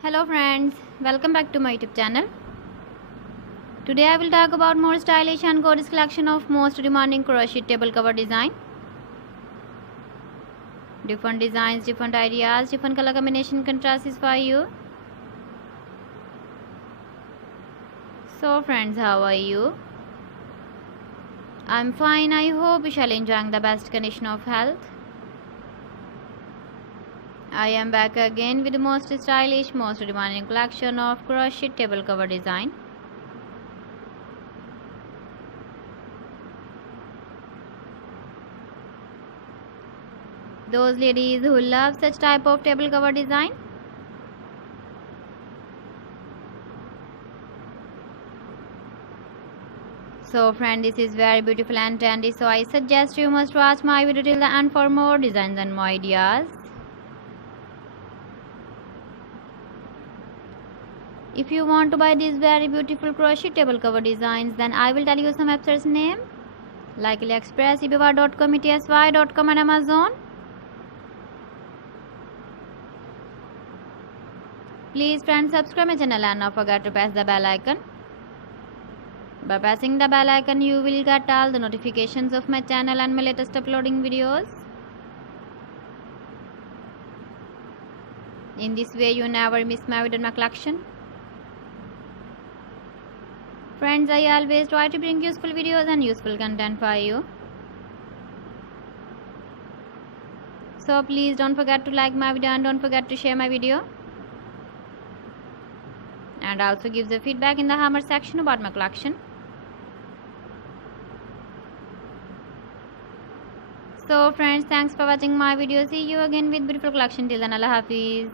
Hello friends, welcome back to my YouTube channel. Today I will talk about more stylish and gorgeous collection of most demanding crochet table cover design. Different designs, different ideas, different color combination contrasts for you. So friends, how are you? I'm fine. I hope you shall enjoying the best condition of health. I am back again with the most stylish, most demanding collection of crochet table cover design. Those ladies who love such type of table cover design, so friend, this is very beautiful and trendy, so I suggest you must watch my video till the end for more designs and more ideas. If you want to buy these very beautiful crochet table cover designs, then I will tell you some websites name like AliExpress, eBay.com, ETSY.com and Amazon. Please friends, subscribe my channel and not forget to press the bell icon. By pressing the bell icon, you will get all the notifications of my channel and my latest uploading videos. In this way, you never miss my video in my collection. Friends, I always try to bring useful videos and useful content for you. So please don't forget to like my video and don't forget to share my video. And also give the feedback in the comment section about my collection. So friends, thanks for watching my video. See you again with beautiful collection. Till then, Allah Hafiz.